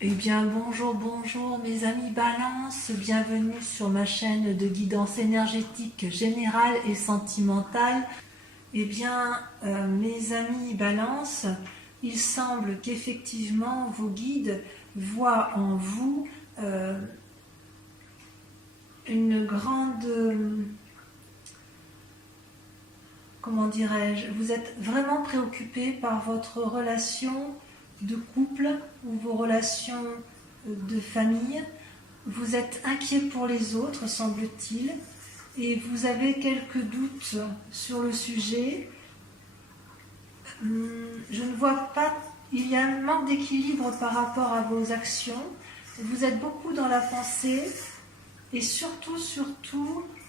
Eh bien, bonjour, bonjour mes amis Balance, bienvenue sur ma chaîne de guidance énergétique générale et sentimentale. Eh bien, mes amis Balance, il semble qu'effectivement vos guides voient en vous une grande... comment dirais-je, vous êtes vraiment préoccupé par votre relation de couple ou vos relations de famille. Vous êtes inquiet pour les autres, semble-t-il, et vous avez quelques doutes sur le sujet. Je ne vois pas, il y a un manque d'équilibre par rapport à vos actions. Vous êtes beaucoup dans la pensée et surtout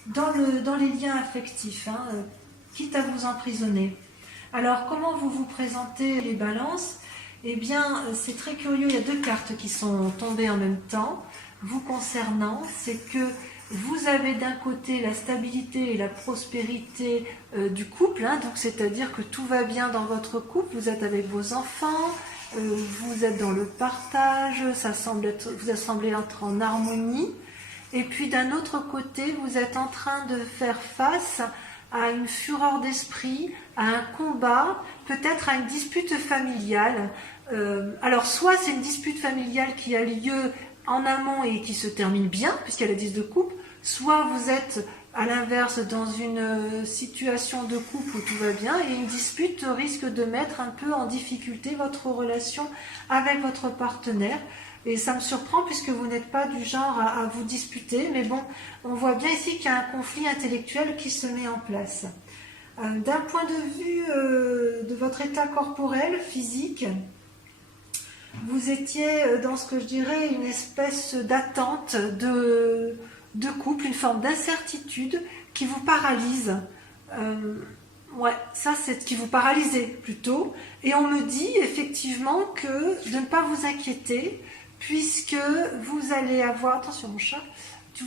dans les liens affectifs, quitte à vous emprisonner. Alors, comment vous vous présentez les balances? Eh bien, c'est très curieux, il y a deux cartes qui sont tombées en même temps. Vous concernant, c'est que vous avez d'un côté la stabilité et la prospérité du couple, donc c'est-à-dire que tout va bien dans votre couple, vous êtes avec vos enfants, vous êtes dans le partage, vous semblez être en harmonie. Et puis d'un autre côté, vous êtes en train de faire face à une fureur d'esprit, à un combat, peut-être à une dispute familiale. Alors soit c'est une dispute familiale qui a lieu en amont et qui se termine bien, puisqu'il y a la 10 de coupe, soit vous êtes à l'inverse dans une situation de couple où tout va bien et une dispute risque de mettre un peu en difficulté votre relation avec votre partenaire. Et ça me surprend puisque vous n'êtes pas du genre à vous disputer, mais bon, on voit bien ici qu'il y a un conflit intellectuel qui se met en place. D'un point de vue de votre état corporel, physique, vous étiez dans ce que je dirais une espèce d'attente de couple, une forme d'incertitude qui vous paralyse. Ouais, ça c'est ce qui vous paralysait plutôt. Et on me dit effectivement que de ne pas vous inquiéter, puisque vous allez avoir, attention mon chat,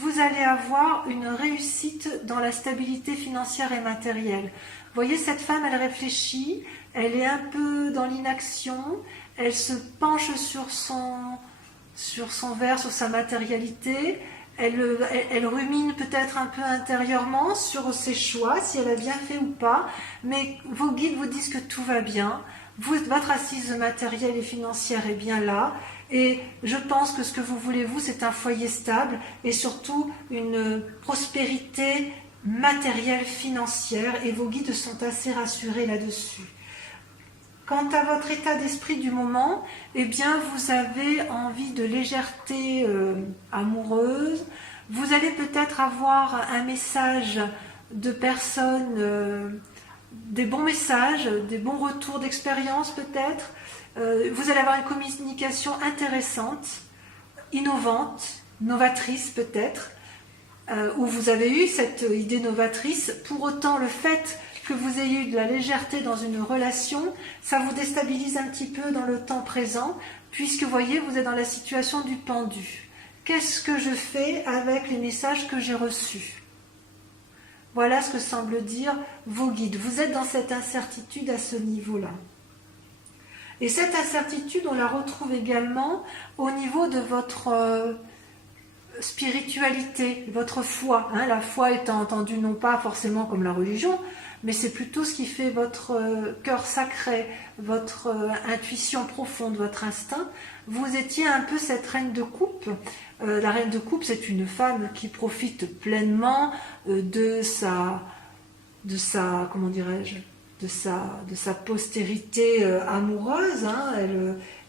vous allez avoir une réussite dans la stabilité financière et matérielle. Vous voyez, cette femme, elle réfléchit, elle est un peu dans l'inaction, elle se penche sur son verre, sur sa matérialité, elle rumine peut-être un peu intérieurement sur ses choix, si elle a bien fait ou pas, mais vos guides vous disent que tout va bien, votre assise matérielle et financière est bien là, et je pense que ce que vous voulez, vous, c'est un foyer stable et surtout une prospérité matérielle, financière, et vos guides sont assez rassurés là-dessus. Quant à votre état d'esprit du moment, eh bien, vous avez envie de légèreté amoureuse. Vous allez peut-être avoir un message de personnes, des bons messages, des bons retours d'expérience peut-être. Vous allez avoir une communication intéressante, innovante, novatrice peut-être, où vous avez eu cette idée novatrice. Pour autant, le fait que vous ayez eu de la légèreté dans une relation, ça vous déstabilise un petit peu dans le temps présent, puisque vous voyez, vous êtes dans la situation du pendu. Qu'est-ce que je fais avec les messages que j'ai reçus? Voilà ce que semblent dire vos guides. Vous êtes dans cette incertitude à ce niveau-là. Et cette incertitude, on la retrouve également au niveau de votre spiritualité, votre foi. La foi étant entendue non pas forcément comme la religion, mais c'est plutôt ce qui fait votre cœur sacré, votre intuition profonde, votre instinct. Vous étiez un peu cette reine de coupe. La reine de coupe, c'est une femme qui profite pleinement de sa comment dirais-je, de sa postérité amoureuse.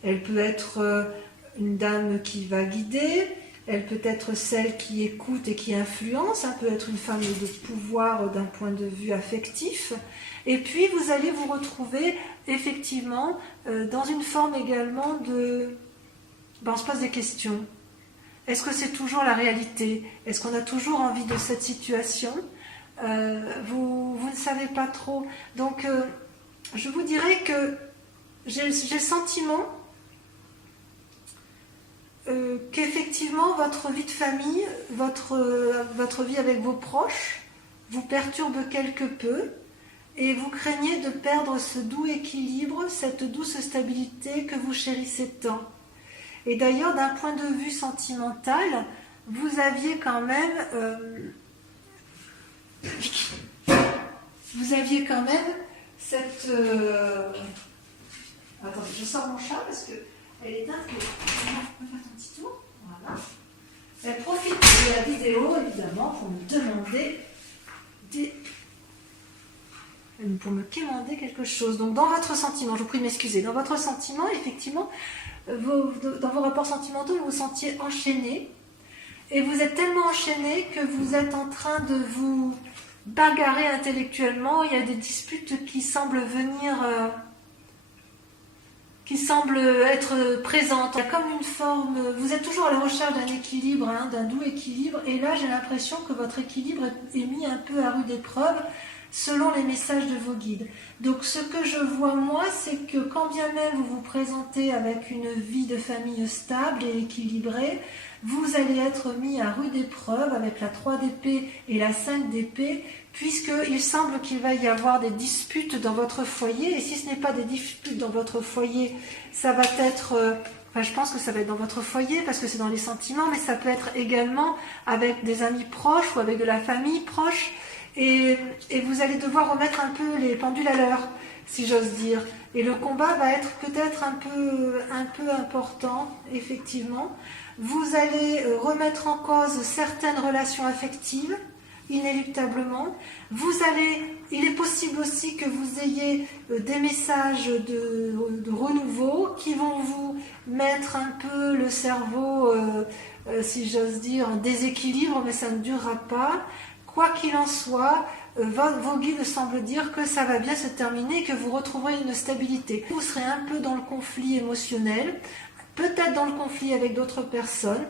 Elle peut être une dame qui va guider, elle peut être celle qui écoute et qui influence, peut être une femme de pouvoir d'un point de vue affectif. Et puis vous allez vous retrouver effectivement dans une forme également de... on se pose des questions. Est-ce que c'est toujours la réalité? Est-ce qu'on a toujours envie de cette situation? Vous ne savez pas trop. Donc je vous dirais que j'ai le sentiment qu'effectivement votre vie de famille, votre vie avec vos proches vous perturbe quelque peu, et vous craignez de perdre ce doux équilibre, cette douce stabilité que vous chérissez tant. Et d'ailleurs, d'un point de vue sentimental, vous aviez quand même cette... Attendez, je sors mon chat parce qu'elle est un peu... On peut faire ton petit tour. Voilà. Elle profite de la vidéo, évidemment, pour me demander pour me quémander quelque chose. Donc, dans votre sentiment, je vous prie de m'excuser, dans votre sentiment, effectivement, dans vos rapports sentimentaux, vous vous sentiez enchaîné. Et vous êtes tellement enchaîné que vous êtes en train de vous bagarrer intellectuellement. Il y a des disputes qui semblent venir... qui semble être présente. Il y a comme une forme... Vous êtes toujours à la recherche d'un équilibre, hein, d'un doux équilibre, et là j'ai l'impression que votre équilibre est mis un peu à rude épreuve selon les messages de vos guides. Donc ce que je vois moi, c'est que quand bien même vous vous présentez avec une vie de famille stable et équilibrée, vous allez être mis à rude épreuve avec la 3 d'épée et la 5 d'épée, puisqu'il semble qu'il va y avoir des disputes dans votre foyer, et si ce n'est pas des disputes dans votre foyer, ça va être... je pense que ça va être dans votre foyer, parce que c'est dans les sentiments, mais ça peut être également avec des amis proches ou avec de la famille proche, et vous allez devoir remettre un peu les pendules à l'heure, si j'ose dire. Et le combat va être peut-être un peu important, effectivement. Vous allez remettre en cause certaines relations affectives, inéluctablement. Il est possible aussi que vous ayez des messages de renouveau qui vont vous mettre un peu le cerveau, si j'ose dire, en déséquilibre, mais ça ne durera pas. Quoi qu'il en soit, vos guides semblent dire que ça va bien se terminer et que vous retrouverez une stabilité. Vous serez un peu dans le conflit émotionnel, peut-être dans le conflit avec d'autres personnes,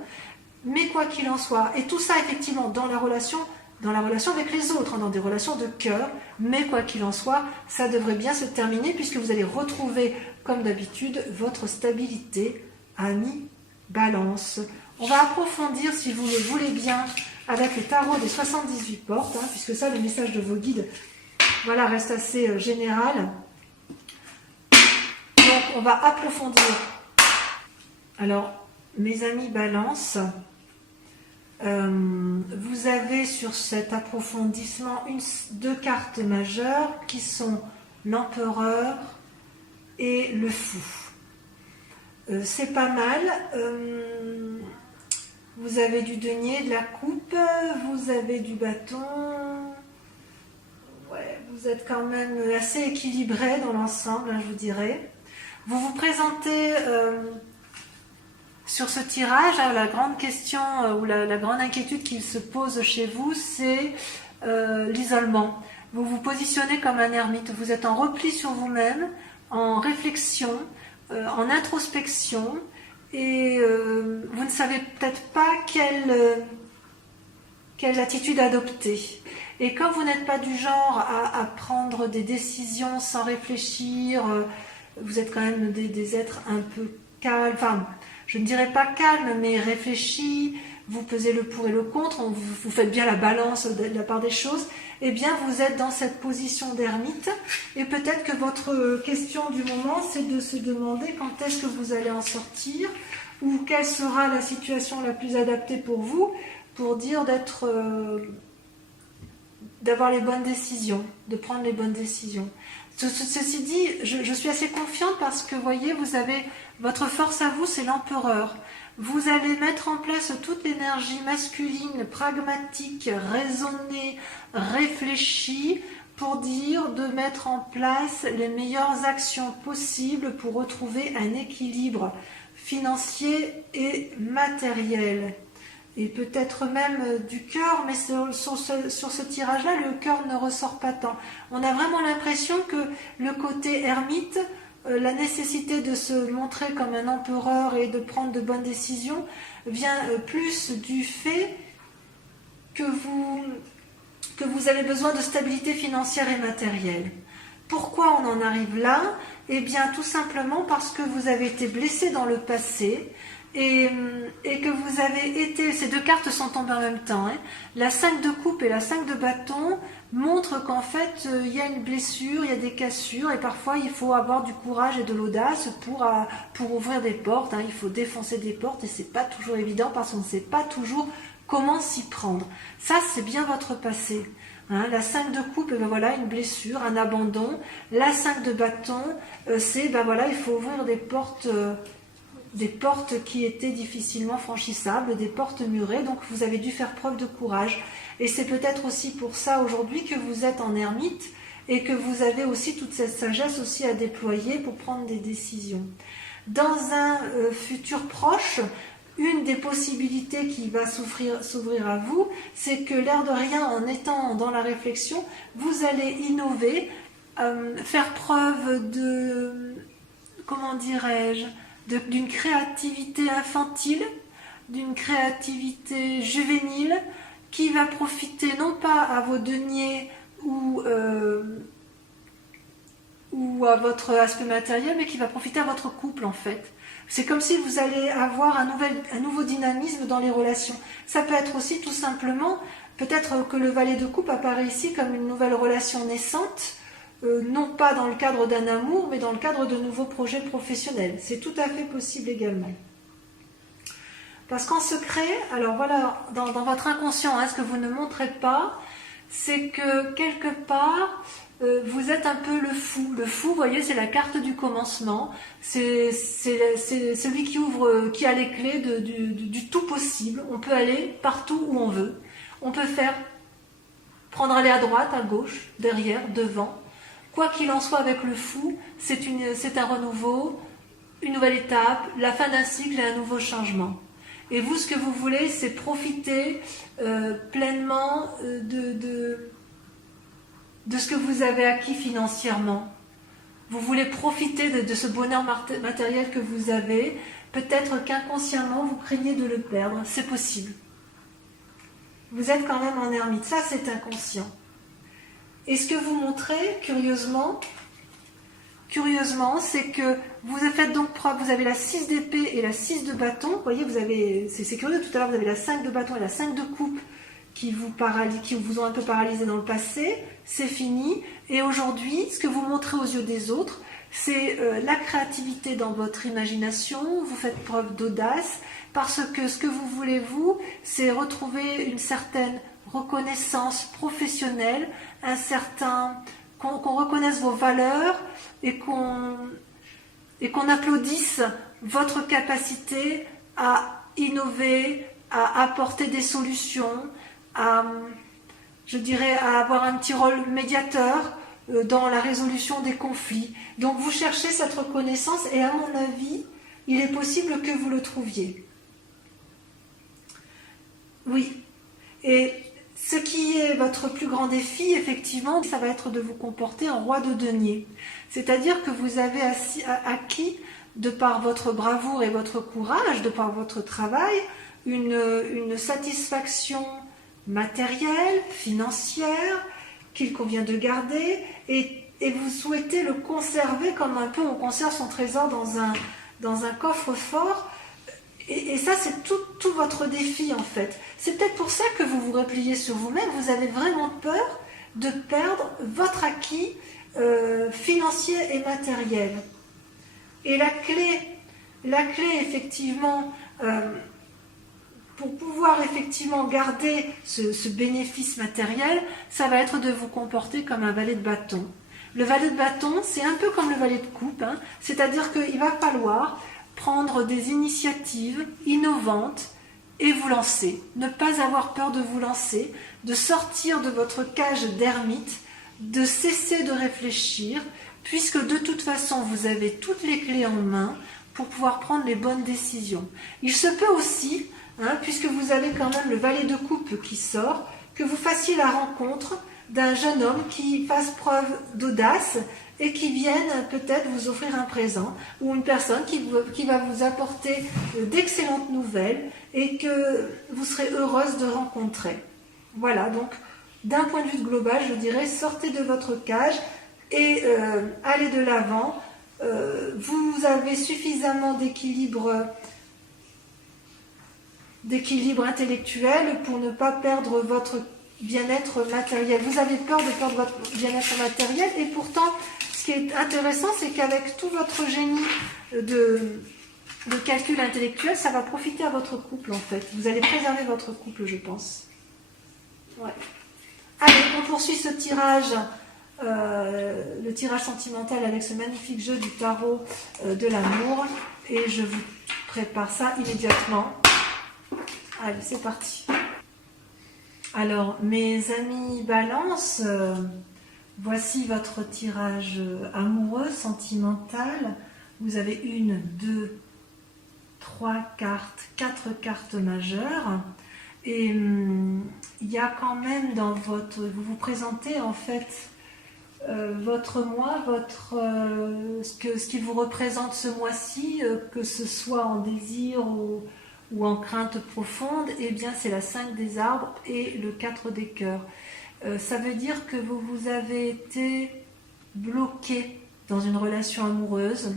mais quoi qu'il en soit, et tout ça effectivement dans la relation avec les autres, hein, dans des relations de cœur, mais quoi qu'il en soit, ça devrait bien se terminer puisque vous allez retrouver, comme d'habitude, votre stabilité, amis, balance. On va approfondir, si vous le voulez bien, avec le tarot des 78 portes, hein, puisque ça, le message de vos guides, voilà, reste assez général. Donc, on va approfondir. Alors, mes amis balance, vous avez sur cet approfondissement deux cartes majeures qui sont l'empereur et le fou. C'est pas mal. Vous avez du denier, de la coupe, vous avez du bâton. Ouais, vous êtes quand même assez équilibré dans l'ensemble, hein, je vous dirais. Vous vous présentez sur ce tirage, hein, la grande question ou la grande inquiétude qui se pose chez vous, c'est l'isolement. Vous vous positionnez comme un ermite, vous êtes en repli sur vous-même, en réflexion, en introspection, et vous ne savez peut-être pas quelle attitude adopter. Et quand vous n'êtes pas du genre à prendre des décisions sans réfléchir, vous êtes quand même des êtres un peu calmes, enfin, je ne dirais pas calmes, mais réfléchis, vous pesez le pour et le contre, vous faites bien la balance de la part des choses, eh bien vous êtes dans cette position d'ermite, et peut-être que votre question du moment, c'est de se demander quand est-ce que vous allez en sortir, ou quelle sera la situation la plus adaptée pour vous, pour dire d'avoir les bonnes décisions, de prendre les bonnes décisions. Ceci dit, je suis assez confiante parce que, vous voyez, vous avez votre force à vous, c'est l'empereur. Vous allez mettre en place toute l'énergie masculine, pragmatique, raisonnée, réfléchie, pour dire de mettre en place les meilleures actions possibles pour retrouver un équilibre financier et matériel. Et peut-être même du cœur, mais sur ce tirage-là, le cœur ne ressort pas tant. On a vraiment l'impression que le côté ermite, la nécessité de se montrer comme un empereur et de prendre de bonnes décisions, vient plus du fait que vous avez besoin de stabilité financière et matérielle. Pourquoi on en arrive là? Eh bien, tout simplement parce que vous avez été blessé dans le passé et que vous avez été... Ces deux cartes sont tombées en même temps. Hein. La 5 de coupe et la 5 de bâton montrent qu'en fait, il y a une blessure, il y a des cassures et parfois, il faut avoir du courage et de l'audace pour ouvrir des portes. Hein. Il faut défoncer des portes et c'est pas toujours évident parce qu'on ne sait pas toujours comment s'y prendre. Ça, c'est bien votre passé. Hein, la 5 de coupe, ben voilà, une blessure, un abandon. La 5 de bâton, c'est, ben voilà, il faut ouvrir des portes qui étaient difficilement franchissables, des portes murées, donc vous avez dû faire preuve de courage. Et c'est peut-être aussi pour ça aujourd'hui que vous êtes en ermite et que vous avez aussi toute cette sagesse aussi à déployer pour prendre des décisions. Dans un futur proche, une des possibilités qui va s'ouvrir à vous, c'est que l'air de rien, en étant dans la réflexion, vous allez innover, faire preuve de, comment dirais-je, d'une créativité infantile, d'une créativité juvénile, qui va profiter non pas à vos deniers ou à votre aspect matériel, mais qui va profiter à votre couple en fait. C'est comme si vous allez avoir un nouveau dynamisme dans les relations. Ça peut être aussi tout simplement, peut-être que le valet de coupe apparaît ici comme une nouvelle relation naissante, non pas dans le cadre d'un amour, mais dans le cadre de nouveaux projets professionnels. C'est tout à fait possible également. Parce qu'en secret, alors voilà, dans votre inconscient, hein, ce que vous ne montrez pas, c'est que quelque part, vous êtes un peu le fou. Le fou, vous voyez, c'est la carte du commencement. C'est celui qui ouvre, qui a les clés du tout possible. On peut aller partout où on veut. On peut aller à droite, à gauche, derrière, devant. Quoi qu'il en soit avec le fou, c'est un renouveau, une nouvelle étape, la fin d'un cycle et un nouveau changement. Et vous, ce que vous voulez, c'est profiter pleinement de ce que vous avez acquis financièrement. Vous voulez profiter de ce bonheur matériel que vous avez. Peut-être qu'inconsciemment, vous craignez de le perdre. C'est possible. Vous êtes quand même en ermite. Ça, c'est inconscient. Et ce que vous montrez, curieusement, c'est que vous faites donc preuve, vous avez la 6 d'épée et la 6 de bâton. Vous voyez, c'est curieux, tout à l'heure, vous avez la 5 de bâton et la 5 de coupe qui vous ont un peu paralysé dans le passé. C'est fini. Et aujourd'hui, ce que vous montrez aux yeux des autres, c'est la créativité dans votre imagination. Vous faites preuve d'audace parce que ce que vous voulez, vous, c'est retrouver une certaine reconnaissance professionnelle, qu'on reconnaisse vos valeurs et qu'on applaudisse votre capacité à innover, à apporter des solutions, à avoir un petit rôle médiateur dans la résolution des conflits. Donc vous cherchez cette reconnaissance et à mon avis, il est possible que vous le trouviez. Oui. Et ce qui est votre plus grand défi, effectivement, ça va être de vous comporter en roi de denier. C'est-à-dire que vous avez acquis, de par votre bravoure et votre courage, de par votre travail, une satisfaction matérielle, financière, qu'il convient de garder, et vous souhaitez le conserver comme un peu on conserve son trésor dans un coffre-fort. Et ça, c'est tout votre défi, en fait. C'est peut-être pour ça que vous vous repliez sur vous-même. Vous avez vraiment peur de perdre votre acquis financier et matériel. Et la clé effectivement, pour pouvoir effectivement garder ce bénéfice matériel, ça va être de vous comporter comme un valet de bâton. Le valet de bâton, c'est un peu comme le valet de coupe, hein, c'est-à-dire qu'il va falloir prendre des initiatives innovantes et vous lancer. Ne pas avoir peur de vous lancer, de sortir de votre cage d'ermite, de cesser de réfléchir, puisque de toute façon, vous avez toutes les clés en main pour pouvoir prendre les bonnes décisions. Il se peut aussi, hein, puisque vous avez quand même le valet de coupe qui sort, que vous fassiez la rencontre d'un jeune homme qui fasse preuve d'audace et qui vienne peut-être vous offrir un présent, ou une personne qui va vous apporter d'excellentes nouvelles et que vous serez heureuse de rencontrer. Voilà, donc d'un point de vue global, je dirais, sortez de votre cage, et allez de l'avant. Vous avez suffisamment d'équilibre intellectuel pour ne pas perdre votre bien-être matériel. Vous avez peur de perdre votre bien-être matériel, et pourtant, ce qui est intéressant, c'est qu'avec tout votre génie de calcul intellectuel, ça va profiter à votre couple, en fait. Vous allez préserver votre couple, je pense. Ouais. Allez, on poursuit ce tirage, le tirage sentimental avec ce magnifique jeu du tarot de l'amour, et je vous prépare ça immédiatement. Allez, c'est parti. Alors, mes amis Balance, voici votre tirage amoureux, sentimental. Vous avez 1, 2, 3 cartes, 4 cartes majeures. Et il y a quand même dans votre... Vous vous présentez en fait votre mois, ce qui vous représente ce mois-ci, que ce soit en désir ou en crainte profonde, eh bien c'est la 5 des arbres et le 4 des cœurs. Ça veut dire que vous avez été bloqué dans une relation amoureuse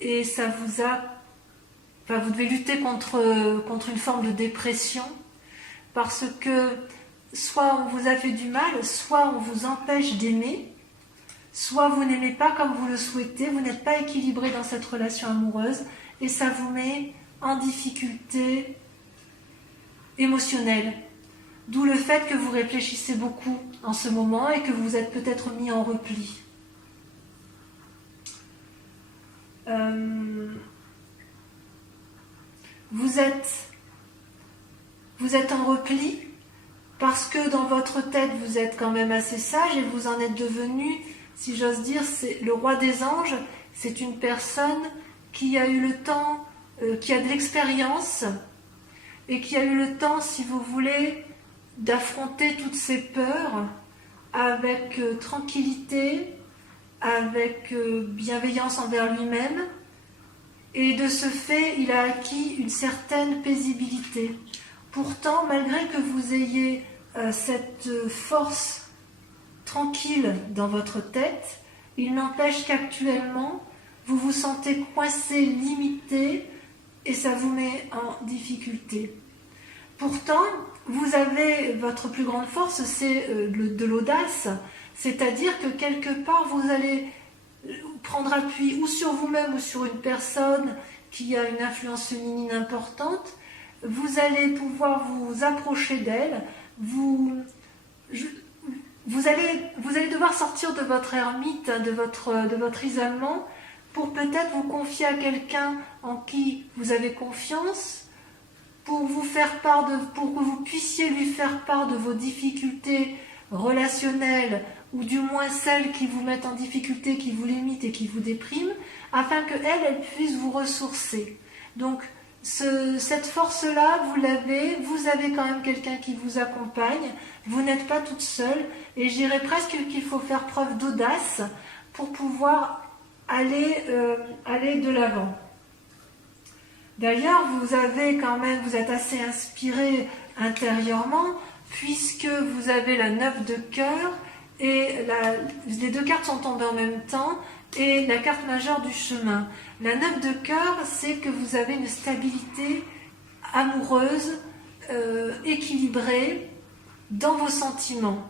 et ça vous a... Enfin, vous devez lutter contre une forme de dépression parce que soit on vous a fait du mal, soit on vous empêche d'aimer, soit vous n'aimez pas comme vous le souhaitez, vous n'êtes pas équilibré dans cette relation amoureuse et ça vous met en difficulté émotionnelle. D'où le fait que vous réfléchissez beaucoup en ce moment et que vous êtes peut-être mis en repli. Vous êtes en repli parce que dans votre tête vous êtes quand même assez sage et vous en êtes devenu, si j'ose dire, c'est le roi des anges. C'est une personne qui a eu le temps, qui a de l'expérience et qui a eu le temps, si vous voulez, d'affronter toutes ses peurs avec tranquillité, avec bienveillance envers lui-même. Et de ce fait, il a acquis une certaine paisibilité. Pourtant, malgré que vous ayez cette force tranquille dans votre tête, il n'empêche qu'actuellement, vous vous sentez coincé, limité, et ça vous met en difficulté. Pourtant, vous avez votre plus grande force, c'est de l'audace, c'est-à-dire que quelque part, vous allez prendre appui ou sur vous-même ou sur une personne qui a une influence féminine importante. Vous allez pouvoir vous approcher d'elle, vous allez devoir sortir de votre ermite, de votre isolement, pour peut-être vous confier à quelqu'un en qui vous avez confiance, pour que vous puissiez lui faire part de vos difficultés relationnelles, ou du moins celles qui vous mettent en difficulté, qui vous limitent et qui vous dépriment, afin qu'elle puisse vous ressourcer. Donc, cette force-là, vous avez quand même quelqu'un qui vous accompagne, vous n'êtes pas toute seule, et je dirais presque qu'il faut faire preuve d'audace pour pouvoir aller de l'avant. D'ailleurs, vous êtes assez inspiré intérieurement, puisque vous avez la 9 de cœur, et les 2 cartes sont tombées en même temps, et la carte majeure du chemin. La 9 de cœur, c'est que vous avez une stabilité amoureuse, équilibrée dans vos sentiments.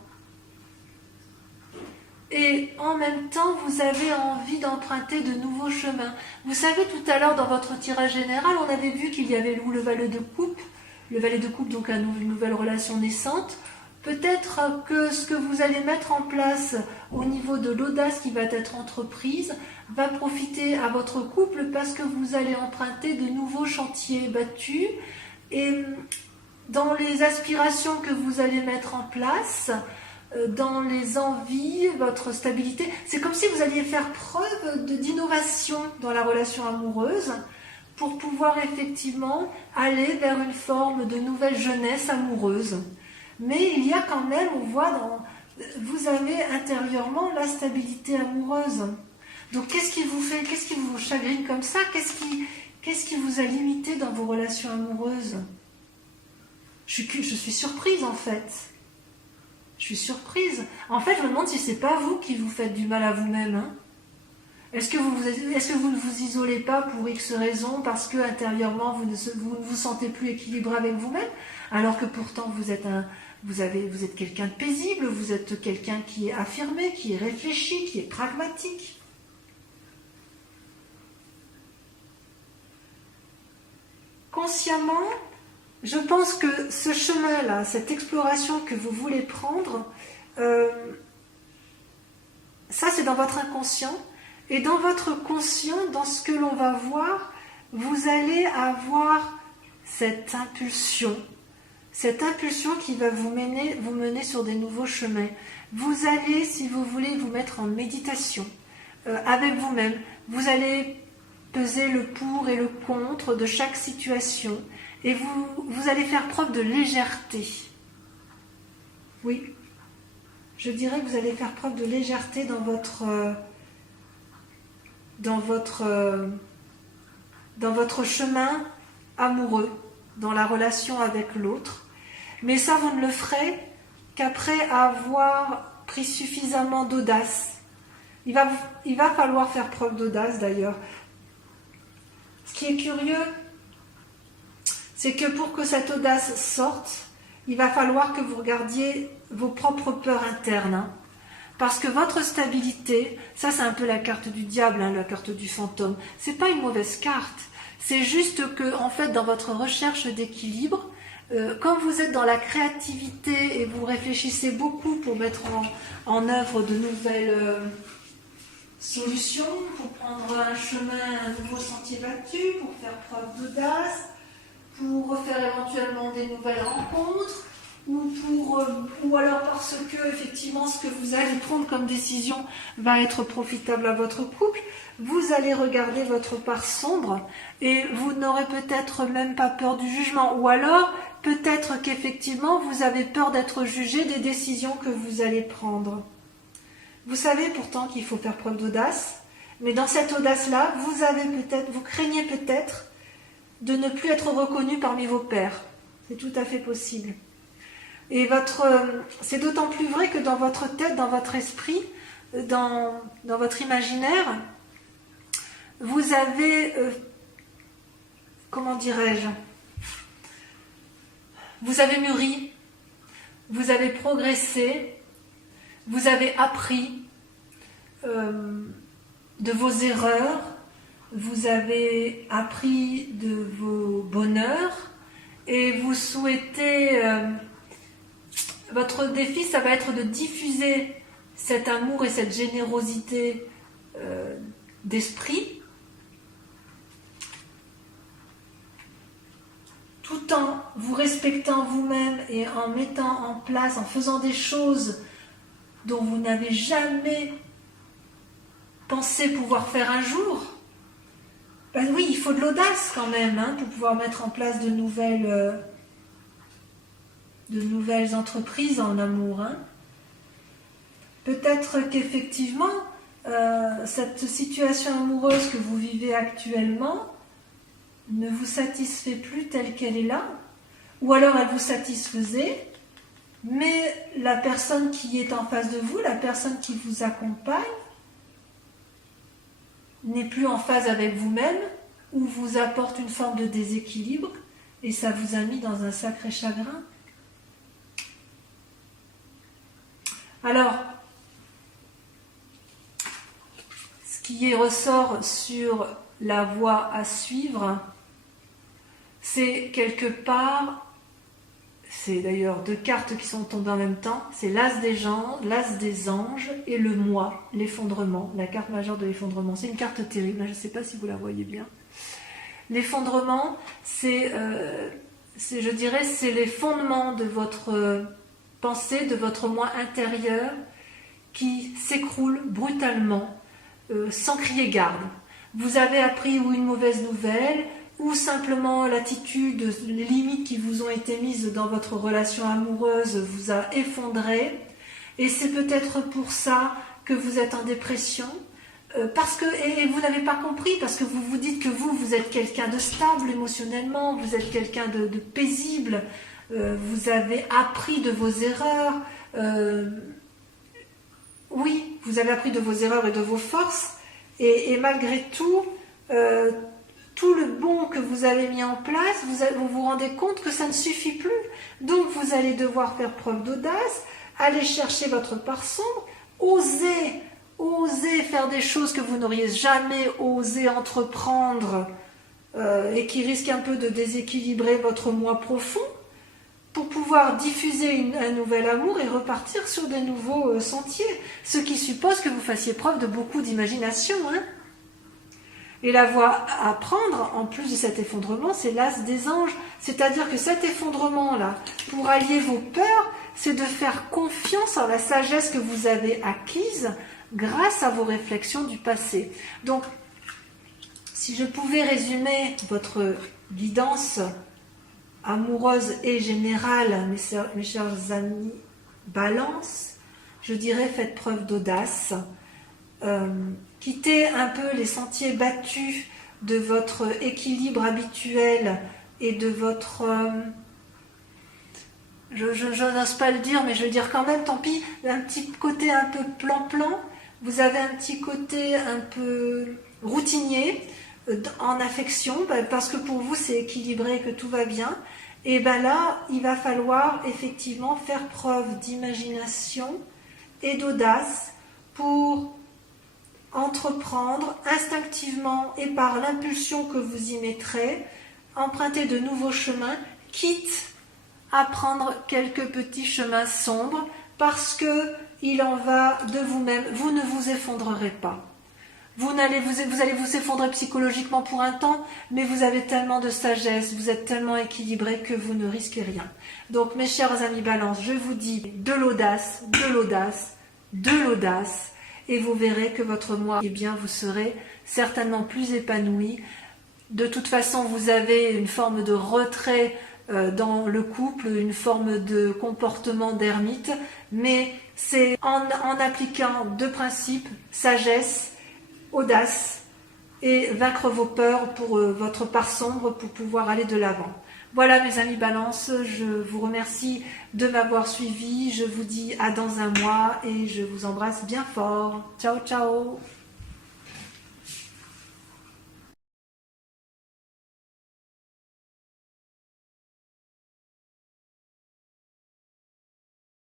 Et en même temps, vous avez envie d'emprunter de nouveaux chemins. Vous savez, tout à l'heure, dans votre tirage général, on avait vu qu'il y avait le valet de coupe. Le valet de coupe, donc une nouvelle relation naissante. Peut-être que ce que vous allez mettre en place au niveau de l'audace qui va être entreprise va profiter à votre couple parce que vous allez emprunter de nouveaux chantiers battus. Et dans les aspirations que vous allez mettre en place, dans les envies, votre stabilité, c'est comme si vous alliez faire preuve d'innovation dans la relation amoureuse pour pouvoir effectivement aller vers une forme de nouvelle jeunesse amoureuse. Mais il y a quand même, on voit, vous avez intérieurement la stabilité amoureuse. Donc qu'est-ce qui vous chagrine comme ça? Qu'est-ce qui vous a limité dans vos relations amoureuses? Je suis surprise en fait. Je suis surprise. En fait, je me demande si c'est pas vous qui vous faites du mal à vous-même. Hein. Est-ce que vous ne vous isolez pas pour X raisons parce que intérieurement vous ne vous sentez plus équilibré avec vous-même, alors que pourtant vous êtes quelqu'un de paisible, vous êtes quelqu'un qui est affirmé, qui est réfléchi, qui est pragmatique. Consciemment, je pense que ce chemin-là, cette exploration que vous voulez prendre, ça c'est dans votre inconscient. Et dans votre conscient, dans ce que l'on va voir, vous allez avoir cette impulsion qui va vous mener sur des nouveaux chemins. Vous allez, si vous voulez, vous mettre en méditation avec vous-même. Vous allez peser le pour et le contre de chaque situation et vous allez faire preuve de légèreté. Oui, je dirais que vous allez faire preuve de légèreté dans votre chemin amoureux, dans la relation avec l'autre. Mais ça, vous ne le ferez qu'après avoir pris suffisamment d'audace. Il va falloir faire preuve d'audace d'ailleurs. Ce qui est curieux, c'est que pour que cette audace sorte, il va falloir que vous regardiez vos propres peurs internes. Hein. Parce que votre stabilité, ça c'est un peu la carte du diable, hein, la carte du fantôme. C'est pas une mauvaise carte. C'est juste que, en fait, dans votre recherche d'équilibre, quand vous êtes dans la créativité et vous réfléchissez beaucoup pour mettre en œuvre de nouvelles solutions, pour prendre un chemin, un nouveau sentier battu, pour faire preuve d'audace, pour refaire éventuellement des nouvelles rencontres, ou alors parce que effectivement ce que vous allez prendre comme décision va être profitable à votre couple, vous allez regarder votre part sombre et vous n'aurez peut-être même pas peur du jugement, ou alors peut-être qu'effectivement vous avez peur d'être jugé des décisions que vous allez prendre. Vous savez pourtant qu'il faut faire preuve d'audace, mais dans cette audace-là, vous craignez peut-être de ne plus être reconnu parmi vos pairs. C'est tout à fait possible. Et c'est d'autant plus vrai que dans votre tête, dans votre esprit, dans votre imaginaire, vous avez, comment dirais-je, vous avez mûri, vous avez progressé, vous avez appris de vos erreurs, vous avez appris de vos bonheurs et vous souhaitez... votre défi, ça va être de diffuser cet amour et cette générosité d'esprit, tout en vous respectant vous-même et en mettant en place, en faisant des choses dont vous n'avez jamais pensé pouvoir faire un jour. Ben oui, il faut de l'audace quand même, hein, pour pouvoir mettre en place de nouvelles entreprises en amour. Hein. Peut-être qu'effectivement, cette situation amoureuse que vous vivez actuellement ne vous satisfait plus telle qu'elle est là, ou alors elle vous satisfaisait, mais la personne qui est en face de vous, la personne qui vous accompagne, n'est plus en phase avec vous-même, ou vous apporte une forme de déséquilibre, et ça vous a mis dans un sacré chagrin. Alors, ce qui ressort sur la voie à suivre, c'est quelque part, c'est d'ailleurs deux cartes qui sont tombées en même temps, c'est l'as des anges et le moi, l'effondrement, la carte majeure de l'effondrement. C'est une carte terrible, je ne sais pas si vous la voyez bien. L'effondrement, je dirais, c'est les fondements de votre pensée, de votre moi intérieur qui s'écroule brutalement, sans crier garde. Vous avez appris ou une mauvaise nouvelle, ou simplement l'attitude, les limites qui vous ont été mises dans votre relation amoureuse vous a effondré, et c'est peut-être pour ça que vous êtes en dépression, et vous n'avez pas compris, parce que vous vous dites que vous êtes quelqu'un de stable émotionnellement, vous êtes quelqu'un de paisible, vous avez appris de vos erreurs, oui, vous avez appris de vos erreurs et de vos forces, et malgré tout, tout le bon que vous avez mis en place, vous vous rendez compte que ça ne suffit plus. Donc vous allez devoir faire preuve d'audace, aller chercher votre part sombre, oser faire des choses que vous n'auriez jamais osé entreprendre et qui risquent un peu de déséquilibrer votre moi profond, pour pouvoir diffuser un nouvel amour et repartir sur des nouveaux sentiers. Ce qui suppose que vous fassiez preuve de beaucoup d'imagination. Hein. Et la voie à prendre, en plus de cet effondrement, c'est l'as des anges. C'est-à-dire que cet effondrement-là, pour allier vos peurs, c'est de faire confiance en la sagesse que vous avez acquise grâce à vos réflexions du passé. Donc, si je pouvais résumer votre guidance amoureuse et générale, mes chers amis Balance, je dirais faites preuve d'audace, quittez un peu les sentiers battus de votre équilibre habituel et de votre... je n'ose pas le dire, mais je veux dire quand même, tant pis, un petit côté un peu plan-plan, vous avez un petit côté un peu routinier en affection, parce que pour vous c'est équilibré, que tout va bien, et bien là, il va falloir effectivement faire preuve d'imagination et d'audace pour entreprendre instinctivement et par l'impulsion que vous y mettrez, emprunter de nouveaux chemins, quitte à prendre quelques petits chemins sombres, parce que il en va de vous-même. Vous ne vous effondrerez pas. Vous allez vous effondrer psychologiquement pour un temps, mais vous avez tellement de sagesse, vous êtes tellement équilibré que vous ne risquez rien. Donc mes chers amis Balance, je vous dis de l'audace, de l'audace, de l'audace, et vous verrez que votre moi, eh bien, vous serez certainement plus épanoui. De toute façon, vous avez une forme de retrait dans le couple, une forme de comportement d'ermite, mais c'est en appliquant deux principes, sagesse, audace, et vaincre vos peurs pour votre part sombre pour pouvoir aller de l'avant. Voilà mes amis Balance, je vous remercie de m'avoir suivi, je vous dis à dans un mois et je vous embrasse bien fort. Ciao ciao.